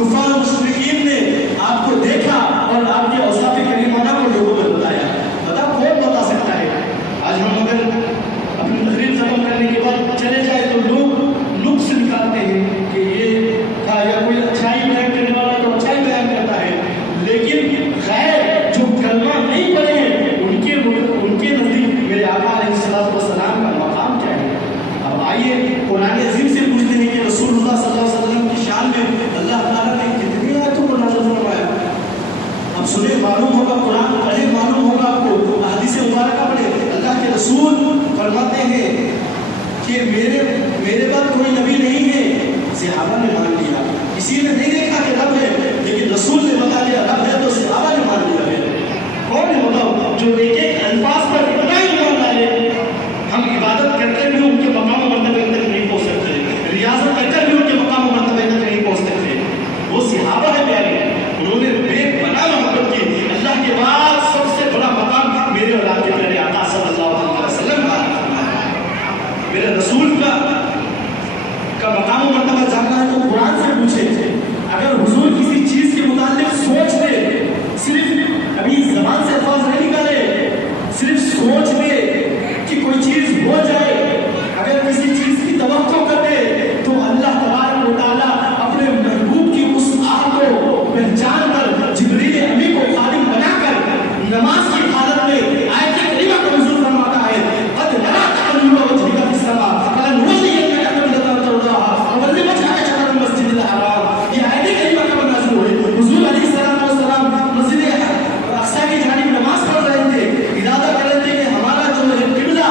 کفار و مشرکین نے آپ کو دیکھا اور آپ کے اوصاف کریمانہ کو جو ایک ایک الفاظ پر اتنا ایمان ڈالے، ہم عبادت کرتے بھی ان کے مقام و مرتبے تک نہیں پہنچ سکتے، ریاضت کرتے بھی ان کے مقام و مرتبے تک نہیں پہنچ سکتے. وہ صحابہ ہے پیارے، انہوں نے بے پناہ محبت کی. اللہ کے بعد سب سے بڑا مقام میرے اور آپ کے پیارے آقا صلی اللہ علیہ وسلم کا، میرے رسول کا مقام و مرتبہ جاننا ہے تو قرآن سے پوچھے. اگر حضور کسی چیز کے متعلق سوچ لے، صرف ابھی زبان سے الفاظ نہیں نکالے، صرف سوچ لے کہ کوئی چیز ہو جائے، اگر کسی چیز کی توقع کر دے تو اللہ تبارک و تعالیٰ اپنے محبوب کی اس آہ کو پہچان کر جبریل امی کو خادم بنا کر نماز کی حالت میں آیت کریمہ کو نزول فرماتا ہے. قد نرى تقلب وجهك في السماء فلنولينك قبلة ترضاها فول وجهك شطر المسجد الحرام. یہ آیت کریمہ کب نازل ہوئی؟ حضور علیہ السلام والسلام مسجد اقصی کی جانب نماز پڑھ رہے تھے، ارادہ کر رہے تھے کہ ہمارا جو ہے قبلہ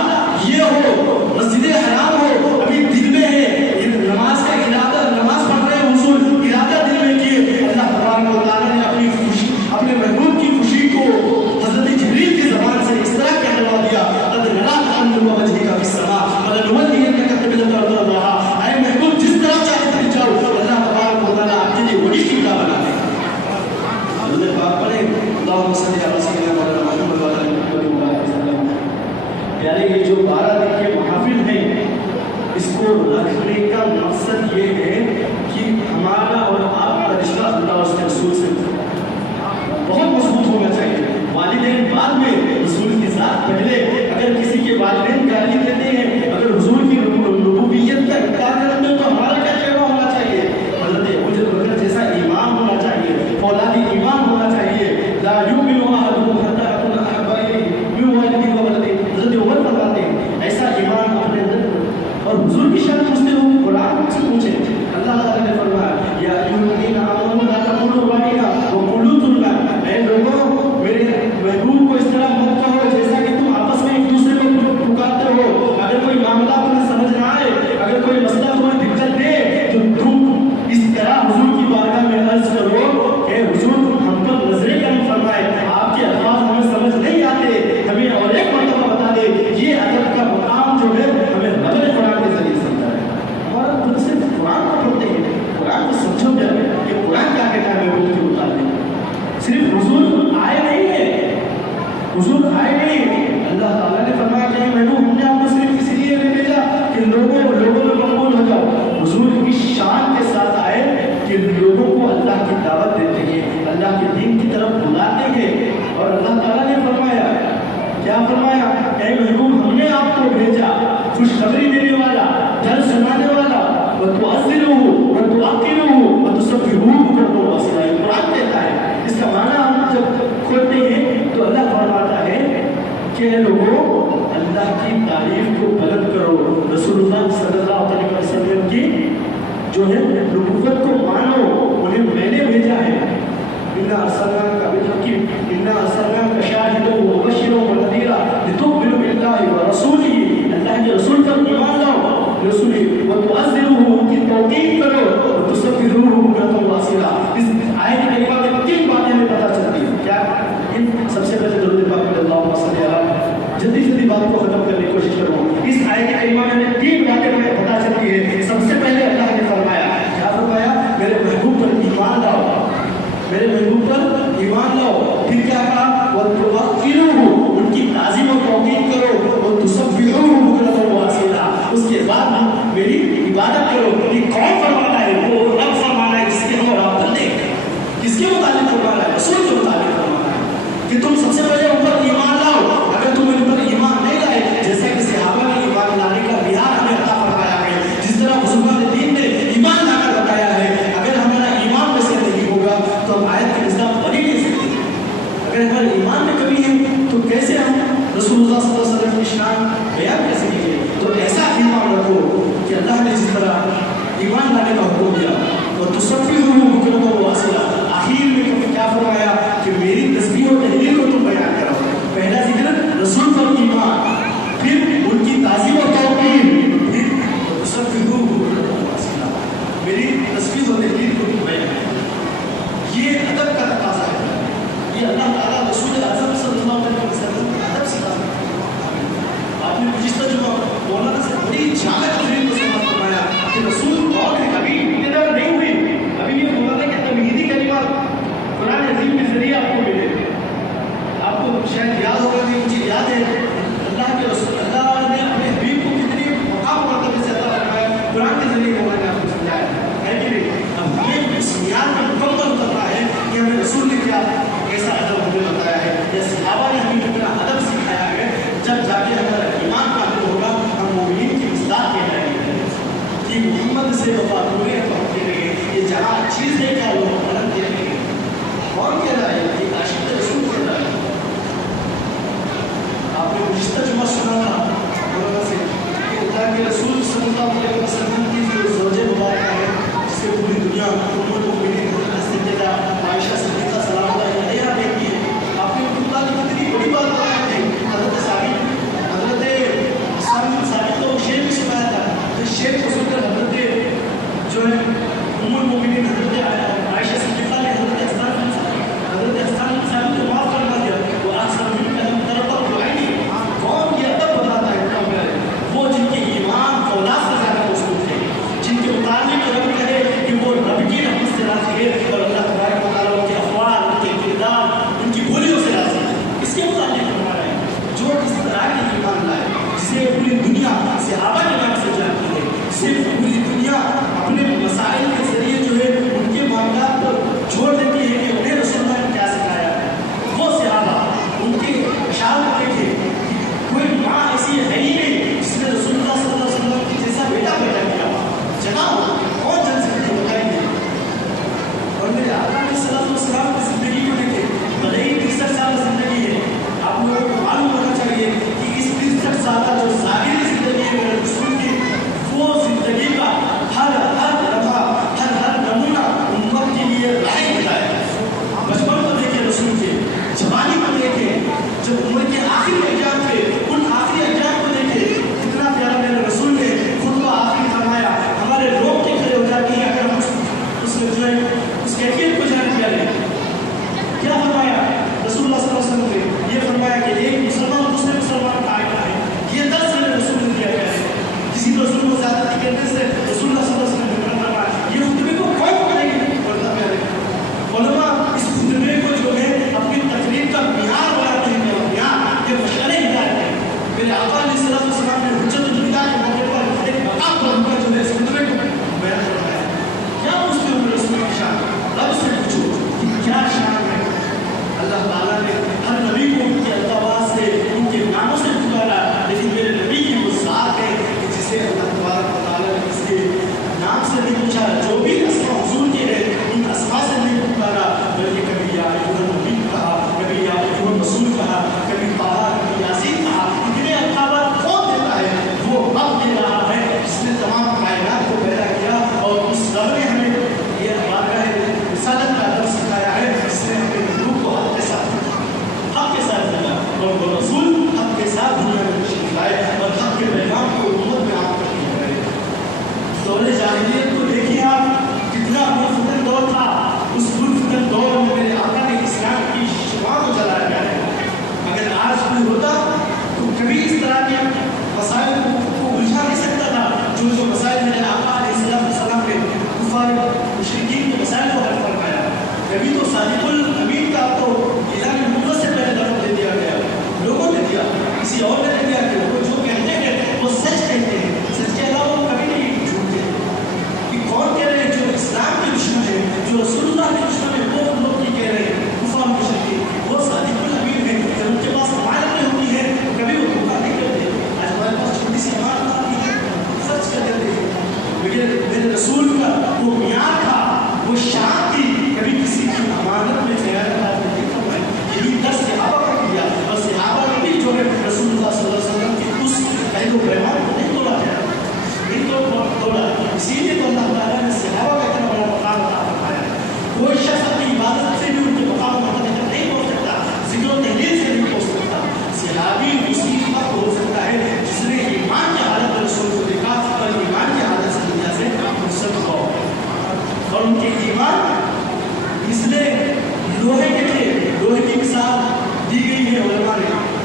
یہ ہو، مسجد حرام ہو. ابھی دل میں ہے نماز کا ارادہ، نماز پڑھ رہے ہیں حضور، ارادہ دل میں کیے. اللہ تبارک و تعالیٰ نے اپنی خوشی، اپنے محبوب کی خوشی کو حضرت جبریل کی زبان سے اس طرح کہلوا دیا. قد نرى تقلب وجهك في السماء فلنولينك قبلة ترضاها. اے محبوب جس طرح چاہے تم جاؤ، اللہ تبارک و تعالیٰ آپ کے لیے وہی قبلہ بنا دے. حضرت پاک پڑھیں اللهم صل على سيدنا محمد وعلى آله وصحبه وسلم. پیارے یہ جو 12 دن کے محافل ہیں، اس کو رکھنے کا مقصد یہ ہے کہ ہمارا اور آپ کا رشتہ اللہ اور اس کے رسول سے بہت مضبوط ہونا چاہیے. والدین بعد میں، رسول کے ساتھ پہلے. اگر کسی کے والدین گالی دیتے ہیں، اگر حضور کی ربوبیت کا انکار کرتے ہیں تو ہمارا کیا چہرہ ہونا چاہیے؟ حضرت ابو بکر جیسا ایمان ہونا چاہیے، فولادی ایمان ہونا چاہیے. لا یؤمن احدکم حتی اکون احب الیہ من والدہ وولدہ. حضرت عمر فرماتے ہیں ایسا ایمان اپنے اندر. اور حضور کی شان پوچھتے ہو قرآن سے پوچھے. اللہ تعالیٰ نے فرمایا یا ایھا الذین آمنوا لا تقولوا راعنا وقولوا انظرنا. اے لوگوں میرے محبوب کو اس طرح مت کہو جیسا کہ تم آپس میں ایک دوسرے کو پکارتے ہو. اگر کوئی معاملہ تمہیں سمجھ نہ آئے، اگر کوئی مسئلہ تمہیں دقت دے تو تم اس طرح حضور کی بارگاہ میں عرض کرو کہ حضور ہم پر نظر کرم فرمائے، آپ کے الفاظ ہمیں سمجھ نہیں آتے، ہمیں اور ایک مرتبہ بتا دے. یہ ادب کا مقام جو ہے ہمیں رب نے قرآن کے ذریعے سمجھا ہے. ہمارا خود صرف قرآن کو پڑھتے ہیں، قرآن کو سمجھو گیا کہ قرآن کیا کہتا ہے محبوب کے متعلق. صرف حضور آئے نہیں ہے، حضور آئے نہیں. اللہ تعالیٰ نے فرمایا کہ محبوب ہم نے آپ کو صرف اس لیے نہیں بھیجا کہ لوگوں میں مقبول ہو جاؤ. حضور اس شان کے ساتھ آئے کہ لوگوں کو اللہ کی دعوت دیتے ہیں، اللہ کے دین کی طرف بلاتے ہیں. اور اللہ تعالیٰ نے فرمایا، کیا فرمایا؟ اے محبوب ہم نے آپ کو بھیجا خوشخبری دینے والا، ڈر سنانے والا. وَتُعَزِّرُهُ وَتُعَقِّرُهُ وَتُسَبِّحُوهُ بُكْرَةً وَأَصِيلًا. قرآن کہتا ہے. اس کا معنی ہم جب کھولتے ہیں تو اللہ فرماتا ہے کہ لوگوں اللہ کی تعریف کو بلند کرو. رسول اللہ صلی اللہ علیہ وسلم کی جو ہے نبوت کو مانو، انہیں میں نے بھیجا ہے. إِنَّا أَرْسَلْنَاكَ بِالْحَقِّ إِنَّا أَرْسَلْنَاكَ شَاهِدًا وَمُبَشِّرًا وَنَذِيرًا لِتُؤْمِنُوا بِاللَّهِ وَرَسُولِهِ. اللہ کے رسول پر ایمان لاؤ، رسول وَتُعَزِّرُوهُ ان کی توقیر کرو، وَتُسَبِّحُوهُ بُكْرَةً وَأَصِيلًا. اس آیت کریمہ میں 3 باتیں ہمیں پتہ چلتی ہیں. کیا؟ ان سب سے پہلے درود پاک میں اللہم صلی علی، جلدی بات کو ختم کرنے کی کوشش کروں. اس آیت کریمہ میں 3 باتیں ہمیں پتہ چلتی ہے. سب سے پہلے اللہ نے فرمایا، کیا فرمایا؟ میرے محبوب پر ایمان لاؤ، میرے محبوب پر ایمان لاؤ. پھر کیا کہا؟ وَتُوَقِّرُوهُ ان کی تعظیم و توقیر کرو، وَتُسَبِّحُوهُ بُكْرَةً وَأَصِيلًا اس کے بعد میری عبادت کرو. یہ کون فرمانا ہے؟ وہ رب فرمانا ہے جس کے ہم اور آپ بندے. کس کے متعلق فرمانا ہے؟ رسول کے متعلق فرمانا ہے کہ تم سب سے پہلے ان پر ایمان لاؤ. اگر تم ان پر ایمان نہیں لائے، جیسا کہ صحابہ نے ایمان لانے کا بہار ہمیں عطا فرمایا ہے، جس طرح بزرگان دین نے ایمان لا کر بتایا ہے، اگر ہمارا ایمان ویسے نہیں ہوگا تو ہم آیت کے نظام پڑھ ہی نہیں سکتے. اگر ہمارے ایمان میں کمی ہے تو کیسے ہم رسول اللہ صلی اللہ علیہ وسلم کی شان بیان کیسے کیجیے؟ تو ایسا ایمان رکھو کہ اللہ نے جس طرح ایمان لانے کا حکم دیا اور تسبیحوہ بکرۃ وأصیلا، آخر میں کیا فرمایا کہ میری تسبیح و تحلیل کو تم بیان کرو. پہلا ذکر رسول پر ایمان، پھر ان کی تعظیم و توقیر، پھر تسبیحوہ بکرۃ وأصیلا میری تسبیح و تحلیل کو تم بیان کرو. یہ ادب کا تقاضا ہے. یہ اللہ تعالیٰ رسول اعظم صلی اللہ علیہ وسلم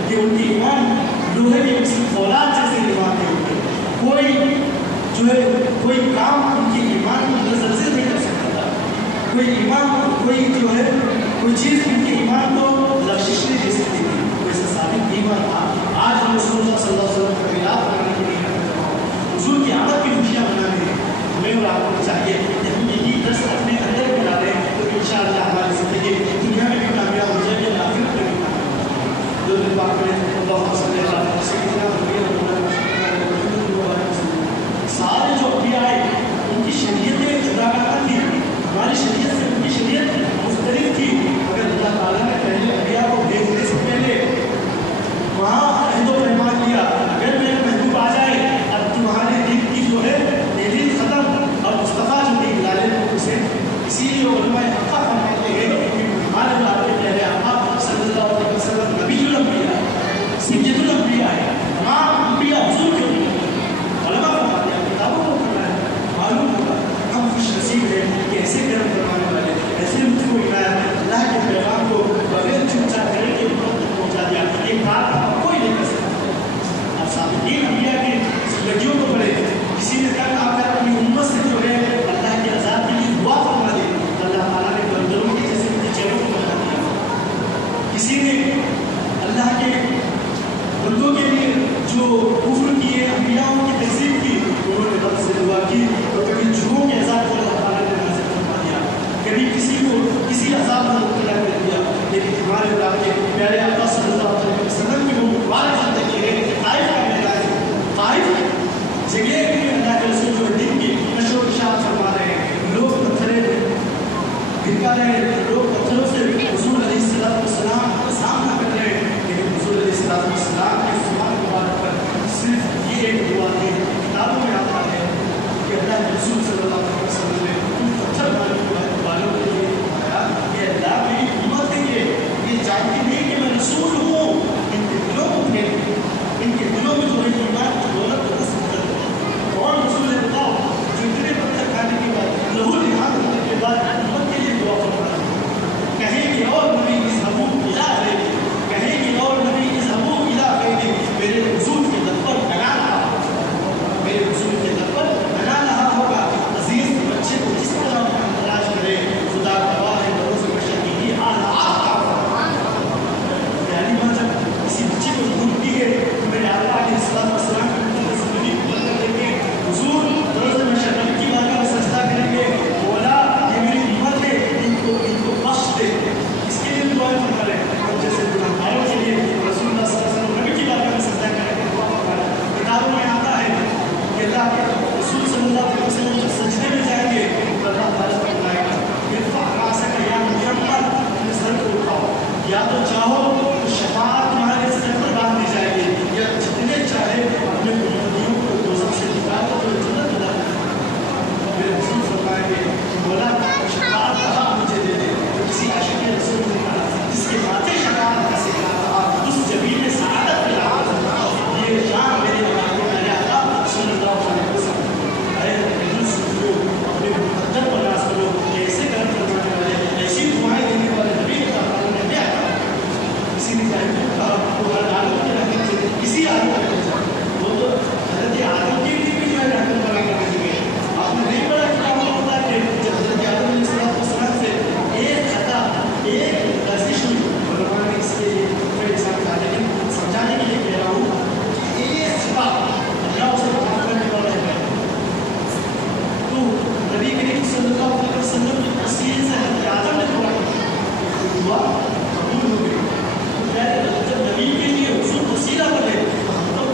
کہ ان کی ایمان لوہے کی مثل فولاد جیسے ایمان کے ہوتے، کوئی کام ان کی ایمان کو متزلزل نہیں کر سکتا تھا، کوئی چیز ان کے ایمان کو لغزش نہیں دے سکتی تھی، وہ ایسا ثابت ایمان تھا۔ آج ہم رسول اللہ صلی اللہ علیہ وسلم کا میلاد منانے کے لیے حضور کی آمد کی خوشیاں منانے ہمیں اور آپ کو چاہیے کہ ہم یہی درس اپنے اندر میں ڈالیں تو انشاءاللہ ہماری زندگی دنیا میں بھی کامیاب ہو جائے گی، آخرت میں بھی کامیاب ہو جائے گی۔ جو دل پاک میں اللہ صلی اللہ علیہ وسلم سارے جو انبیاء آئے ان کی شریعتیں جدا کرنا تھی، ہماری شریعت سے ان کی شریعت مختلف تھی، مگر اللہ تعالیٰ نے پہلے انبیاء کو بھیجنے سے پہلے وہاں عہد و پیمان کیا، اگر میرے محبوب آ جائے اب تمہارے دین کی جو ہے دین ختم، اور مصطفیٰ جو دین لالے لوگوں سے، اسی لیے علماء حقہ فرماتے ہیں کہ ہمارے آپ کے پیارے آقا صلی اللہ علیہ وسلم نبی الانبیاء سید الانبیاء ہے، تمام انبیاء حضور کے علماء فرماتے ہیں، کتابوں کو پڑھنا ہے، معلوم ہوگا ہم خوش نصیب ہیں کہ ایسے کرم فرمانے والے، ایسے مجھ کو ہدایت اللہ کے پیغام کو بغیر چمچا کرے کے اوپر تک پہنچا دیا، ایک بات کوئی نہیں کر سکتا۔ اب سابقین انبیاء کی زندگیوں کو پڑھے، کسی نے کہا اگر اپنی امت سے جو ہے اللہ کے عذاب کے لیے دعا فرما دے، اللہ تعالیٰ نے بندروں کے جیسے ان کے چہروں کو بنا دیا۔ کسی نے اللہ کے بندوں کے لیے جو کفر کیے، انبیاء کی تکذیب کی، انہوں نے رب سے دعا کی تو کبھی جھوٹوں کے عذاب کو اللہ تعالیٰ نے نازل فرما دیا، کبھی کسی کو کسی عذاب میں مبتلا کر دیا، لیکن ہمارے آپ کے پیارے آقا صلی اللہ علیہ وسلم کی وہ مبارک زندگی ہے، طائف کا میدان ہے، طائف جگہ بھی اللہ کے رسول جو دن کی نشو و اشاعت فرما رہے ہیں، لوگ پتھرے بھٹکا رہے ہیں، لوگ پتھروں سے حضور علیہ السلام کا سامنا کر رہے ہیں، لیکن حضور علیہ السلام کے زبان مبارک پر صرف یہ ایک دعا تھی، کتابوں میں آتا ہے کہ اللہ کے رسول صلی اللہ علیہ وسلم نے ان پتھر والوں کے لیے کہا کہ اللہ میری امت ہے یہ جانتی نہیں کہ میں رسول ہوں، ان کے دلوں کو پھیر دے، ان کے دلوں میں جو ہے ایمان کی دولت کو نصب کر دے۔ اور رسول نے بتاؤ جو اتنے پتھر کھانے کے بعد لہو لحاظ ہونے کے بعد امت کے لیے دعا فرمایا، کہیں کہ اور نبی اذهبوا الی غیری، کہیں کہ اور نبی اذهبوا الی غیری، میرے حضور کے در پر بنا رہا ہوگا، میرے حضور کے در پر بنا رہا ہوگا۔ عزیز بچے کو جس طرح تلاش کرے، خدا گواہ ہے بروز بشر کی حالات کا یعنی ماں جب کسی بچے کو ڈھونڈتی ہے تو میرے آقا علیہ السلام کی زندگی کو کر کے حضور بروز بشر کی بارگاہ میں سجدہ کریں گے، مولا یہ میری امت ہے، ان کو بخش دے، اس کے لیے دعائیں فرما رہے ہیں، اور جیسے گناہگاروں کے لیے رسول اللہ صلی اللہ علیہ وسلم نبی کی بارگاہ میں سجدہ کریں گے، دعا فرما رہے ہیں۔ کتابوں میں آتا ہے کہ اللہ کے رسول صلی اللہ علیہ وسلم جب سجدے میں جائیں گے تو اللہ تعالیٰ فرمائے گا ارفع راسک یا محمد، اپنے سر کو اٹھاؤ، یا تو چاہو تو شفاعت تمہارے سر پر باندھ دی جائے گی، یا جتنے چاہے اپنے امتیوں کو دوزخ سے نکال کر جنت ادا کر دیں۔ میرے رسول فرمائیں گے مولا شفاعت کہاں مجھے دے دے، تو کسی عاشق رسول نے کہا جس کے ماتھے شفاعت کا سکھا تھا اس جبین سعادت میں لا کر یہ شان میرے آقا صلی اللہ علیہ وسلم۔ اے رسول اپنے مقدر پر راز کرو، ایسے کرم فرمانے والے، ایسی دعائیں دینے والے نبی کا تعلق نے کیا کہا، کسی نے کہا وہ ہر عالم کے رحمت سے کسی عالم میں وہ تو حضرت آدم کے لیے بھی جو ہے رحمت بنا کر رکھی گئی۔ آپ نے نہیں پڑھا کہ آپ کو پتا کہ جب حضرت آدم علیہ السلام سے ایک خطا ایک لرزش ہوئی، علماء نے اس کے لیے پھر ایسا کہا، لیکن سمجھانے کے لیے کہہ رہا ہوں کہ ایک صفا اللہ اسے معاف کرنے والا ہے، تو نبی کریم صلی اللہ علیہ وسلم کی تفصیل سے حضرت آدم نے دعا کی، دعا قبول ہو گئی۔ جب نبی کے لیے حضور وسیلہ بنے تو ہم تو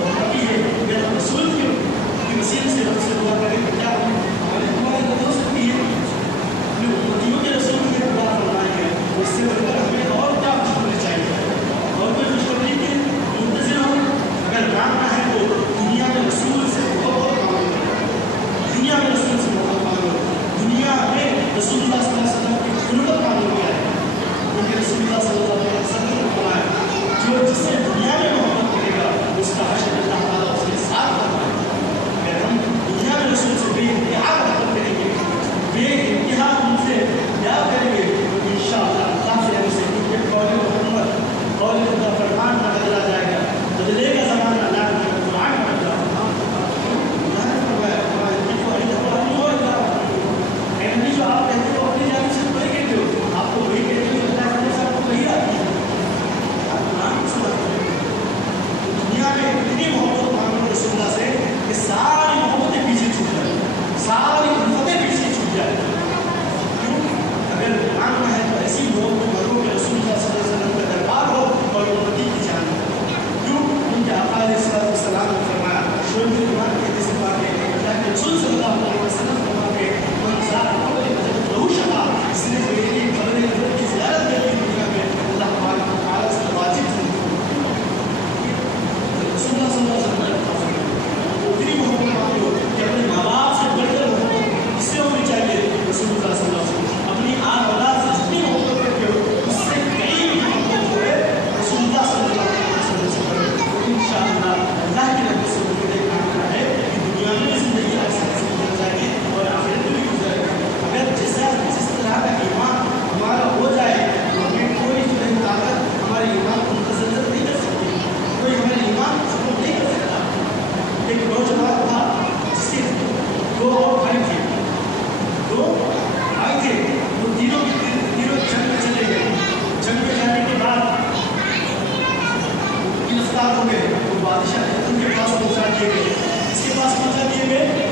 آزاد ہو گئے تو بادشاہ کے پاس پہنچا دیے گئے. اس کے پاس پہنچا دیے گئے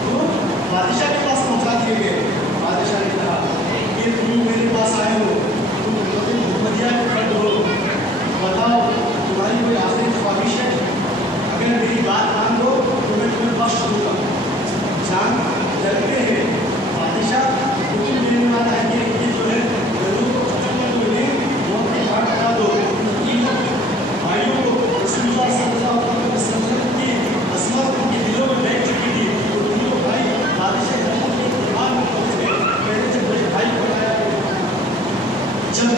تو بادشاہ کے پاس پہنچا دیے گئے. بادشاہ نے کہا کہ تم میرے پاس آئے ہو, تم محمدیہ کے فرد ہو, بتاؤ تمہاری کوئی آخری خواہش ہے؟ اگر میری بات مان لو تو میں تمہیں بخش دوں گا. جان ڈرتے ہیں بادشاہ حکم دینے والا ہے کہ یہ جو ہے لوگوں کو ختم کر دو, موت کے گھاٹ ہٹا دو. بھائیوں کو رسول اللہ صلی اللہ علیہ وسلم کی عظمت ان کے دلوں میں بیٹھ چکی تھی. تو دونوں بھائی بادشاہ کے دماغ میں پہنچ گئے. پہلے جب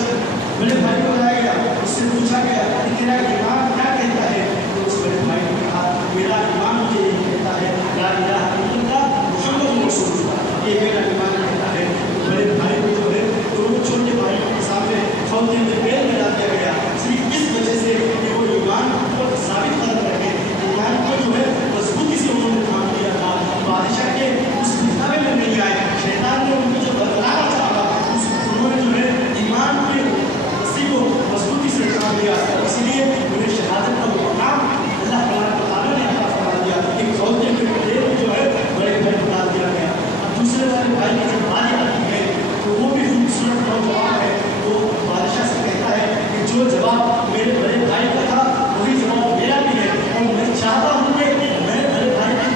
بڑے بھائی کو لایا گیا اس سے پوچھا گیا کہ تیرا ایمان کیا کہتا ہے؟ تو اس بڑے بھائی نے کہا میرا ایمان مجھے یہ کہتا ہے لا الہ الا اللہ محمد رسول اللہ, یہ میرا ایمان کہتا ہے. بڑے بھائی کو جو ہے دونوں چھوٹے بھائیوں کے سامنے فوجی میں پیر ملا دیا گیا, صرف اس وجہ سے کہ وہ ایمان کو ثابت قدم رکھے. ایمان کو جو ہے مضبوطی سے انہوں نے تھام لیا تھا. بادشاہ کے اس دکھاوے میں نہیں آئے. شیطان نے ان کو جو بتلانا چاہا انہوں نے جو ہے ایمان کے رسی کو مضبوطی سے تھام لیا. اس لیے انہیں شہادت کا وہ مقام اللہ تعالیٰ نے عطا فرما دیا. ایک فوجی کے پیر میں جو ہے بڑے بھائی کو ڈال دیا گیا. اب دوسرے والے بھائی کی جب باری آتی ہے تو وہ بھی خوبصورت نوجوان ہے. وہ بادشاہ سے کہتا ہے کہ جو جواب میرے بڑے بھائی کا تھا وہی جواب میرا بھی ہے, اور میں چاہتا ہوں کہ میں بڑے بھائی کے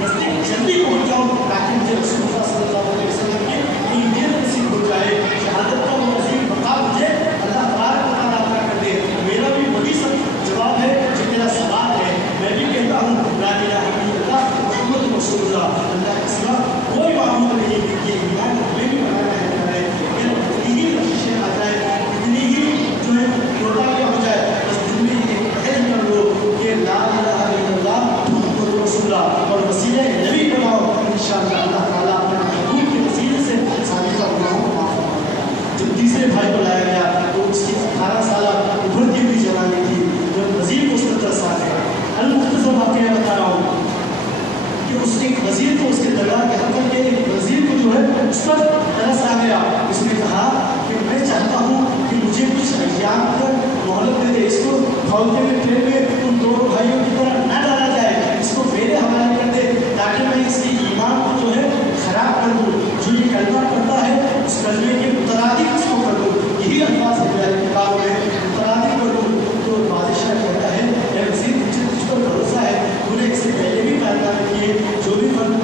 نزدیک جلدی پہنچ جاؤں تاکہ مجھے رسول اللہ صلی اللہ علیہ وسلم کی نیت نصیب ہو جائے. شہادت کا وہ عظیم مقام مجھے اللہ تبارک و تعالیٰ عطا کر دے. میرا بھی وہی سب جواب ہے جو میرا سوال ہے. میں بھی کہتا ہوں لا الہ الا اللہ محمد رسول اللہ, اللہ کے سوا کوئی معبود نہیں. یہ ایمان ہمیں بھی بنانا ہے اتنی ہی رشیں آ جائے, اتنی ہی جو ہے روٹا ہو جائے, بس دل میں یہ علم کر لو کہ لا الہ الا اللہ محمد رسول اللہ اور وسیلہ نبی بناؤ. انشاءاللہ اللہ تعالیٰ اپنے محبوب کے وسیلے سے ساری کا گناہوں کو معاف فرمائے گا. جب تیسرے بھائی کو لایا گیا تو اس کی 18 سالہ ابھرتی ہوئی جوانی تھی. جب وزیر کو اس پر ترس آ گیا. المختصر واقعہ بتا رہا ہوں کہ اس کے وزیر کو اس کے دربار کے حکم کے وزیر کو جو ہے اس پر ترس آ گیا. اس نے کہا کہ میں چاہتا ہوں کہ مجھے کچھ ایام پر مہلت دے دے, اس کو کھولتے میں ٹرین میں ان دونوں بھائیوں کی طرح نہ ڈالا جائے, اس کو میرے حوالے کر دے تاکہ میں اس کی ایمان کو جو ہے خراب کر دوں. جو یہ کلمہ پڑھتا ہے اس کلمے کے مترادف اس کو کر دوں. یہی الفاظ ہے میرے کتاب میں, مترادف کر دوں. تو بادشاہ کہتا ہے اے وزیر مجھے تجھ پر بھروسہ ہے, تو نے اس سے پہلے بھی کارنامے کیے, جو بھی فرد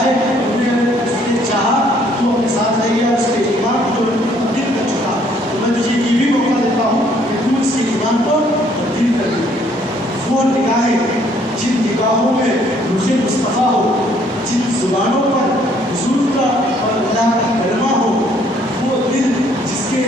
آئے انہوں نے اس نے چاہا تو اپنے ساتھ رہ گیا, اس کے ایمان کو تبدیل کر چکا. تو میں تجھے یہ بھی موقع دیتا ہوں کہ تم اس کے ایمان کو تبدیل کر دے. وہ نگاہیں جن نگاہوں میں رخ مصطفیٰ ہو, جن زبانوں پر حضور کا اور اللہ کا کلمہ ہو, وہ دل جس کے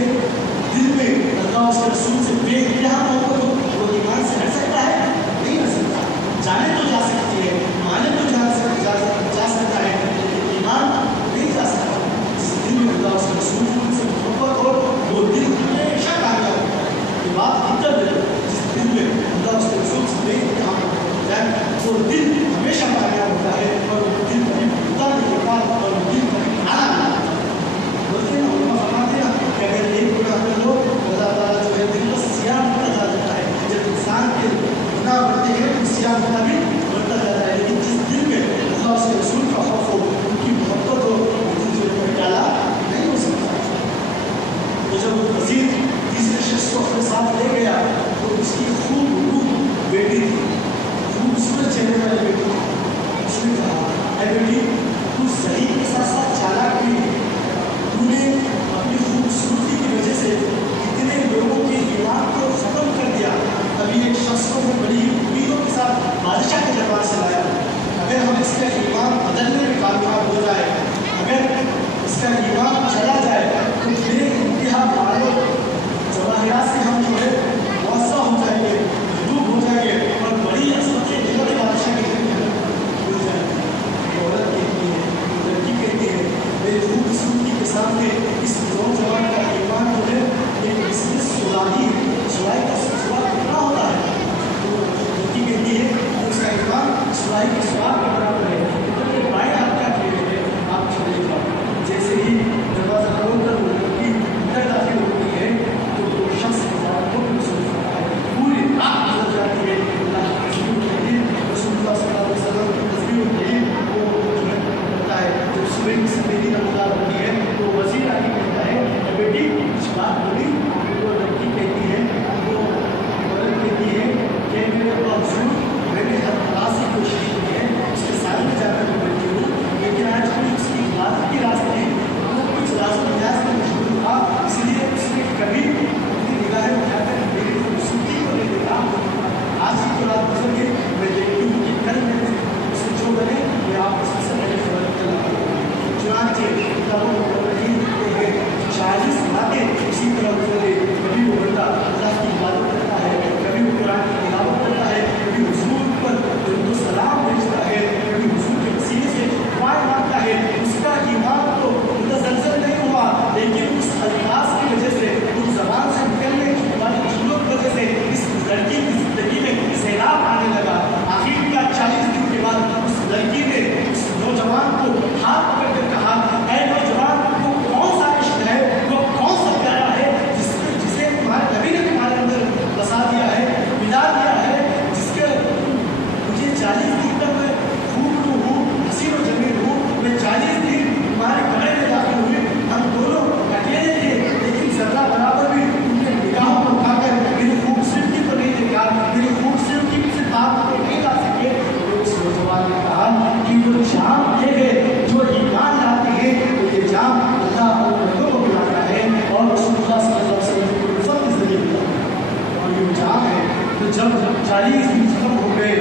دل میں اللہ اس کے رسول سے بے انتہا محبت ہو, وہ ایمان سے ہٹ سکتا ہے؟ نہیں ہٹ سکتا. جانے تو جا سکتی ہے, مانے تو جا سکتا ہے, لیکن ایمان نہیں جا سکتا. جس دل میں اللہ اس کے رسول سے محبت ہو وہ دل ہمیشہ کامیاب ہوتا ہے. یہ بات حقیقت ہے. جس دل میں اللہ اس کے رسول سے بے انتہا محبت ہوتا ہے وہ دل ہمیشہ کامیاب ہوتا ہے, اور وہ دل کبھی ٹوٹتا نہیں ہوتا, اور وہ دل کبھی کھانا نہیں ہوتا. بولتے ہیں نا, علماء فرماتے ہیں کہ اگر ایک گناہ کر لو اللہ تعالیٰ جو ہے دل کو سیاہ جب 40 دن ختم ہو گئے،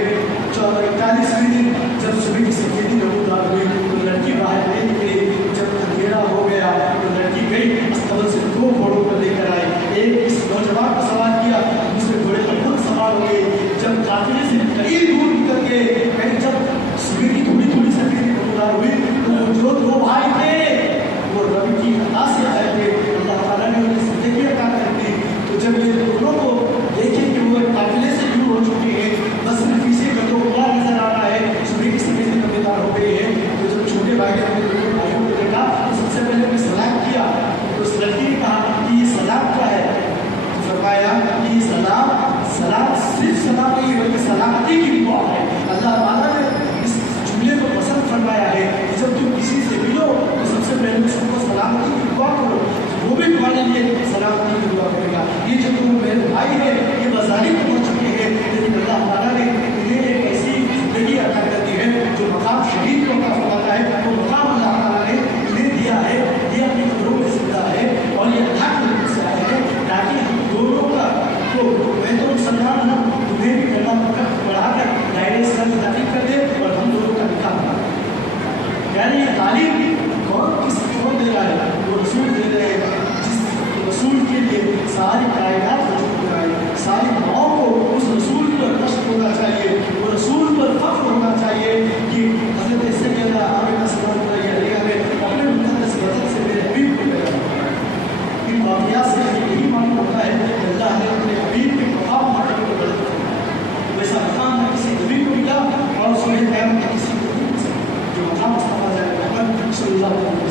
41ویں دن جب صبح کی سفیدی نمودار ہوئی تو لڑکی باہر نہیں نکلی. جب اندھیرا ہو گیا تو لڑکی گئی استبل سے 2 گھوڑوں پر لے کر آئی. ایک اس نوجوان کو سوار کیا، دوسرے گھوڑے پر خود سوار ہو گئے. جب قافلے سے کئی دور نکل گئے، کہیں جب صبح کی تھوڑی تھوڑی سفیدی نمودار ہوئی تو جو 2 بھائی تھے وہ ربی کی عطا سے آئے تھے. اللہ تعالیٰ نے انہیں زندگی عطا کر دی. تو جب یہ دونوں کو دیکھیں کہ وہ قافلے سے دور ہو چکے ہیں، بس پیچھے کا تو کھلا نظر آ رہا ہے، صبح کی سفیدی نمودار ہو گئی ہے. تو جب چھوٹے بھائی نے اپنے دونوں بھائیوں کو دیکھا تو سب سے پہلے انہیں سلام کیا. تو اس لڑکی نے کہا کہ یہ سلام کیا ہے؟ تو فرمایا کہ یہ سلام صرف سلام نہیں بلکہ سلامتی کی دعا ہے. اللہ تعالیٰ نے اس جملے کو پسند فرمایا ہے کہ جب تم کسی سے ملو تو سب سے پہلے اس کو سلامتی کی دعا کرو، وہ بھی تمہارے لیے سلامتی کی دعا کرے گا. یہ جو تم میرے بھائی ہے یہ بازاری کو پہنچ چکے ہیں، لیکن اللہ تعالیٰ نے انہیں ایک ایسی زندگی عطا کر دی ہے جو مقام شہید کو عطا فرماتا ہے. وہ مقام اللہ تعالیٰ نے انہیں دیا ہے، یہ اپنی قبروں میں زندہ ہے اور یہ اللہ کی طرف سے آئے ہیں تاکہ ہم دونوں کا تو میں تو مسلمان ہوں، تمہیں بھی کلمہ پڑھا کر دائرۂ اسلام میں داخل کر دے اور ہم دونوں کا نکاح پڑھا. یعنی یہ تعلیم کون دے رہا ہے؟ وہ رسول دے رہے ہیں، جس رسول کے لیے ساری کائنات وجود میں آئی. ساری ماؤں کو اس رسول پر رشک ہونا چاہیے، وہ رسول پر فخر ہونا چاہیے کہ حضرت سیدنا آمنہ صلی اللہ علیہ وسلم اپنے مقدس بدن سے میرے حبیب کو پیدا کیا. ان واقعات سے یہی معلوم ہوتا ہے کہ اللہ نے اپنے حبیب کے مقام مرتبے کو بدل دیا. ویسا مقام نہ کسی نبی کو ملا اور صلح قیامت نہ کسی کو نہیں مل سکتا جو مقام مصطفیٰ محمد صلی اللہ علیہ وسلم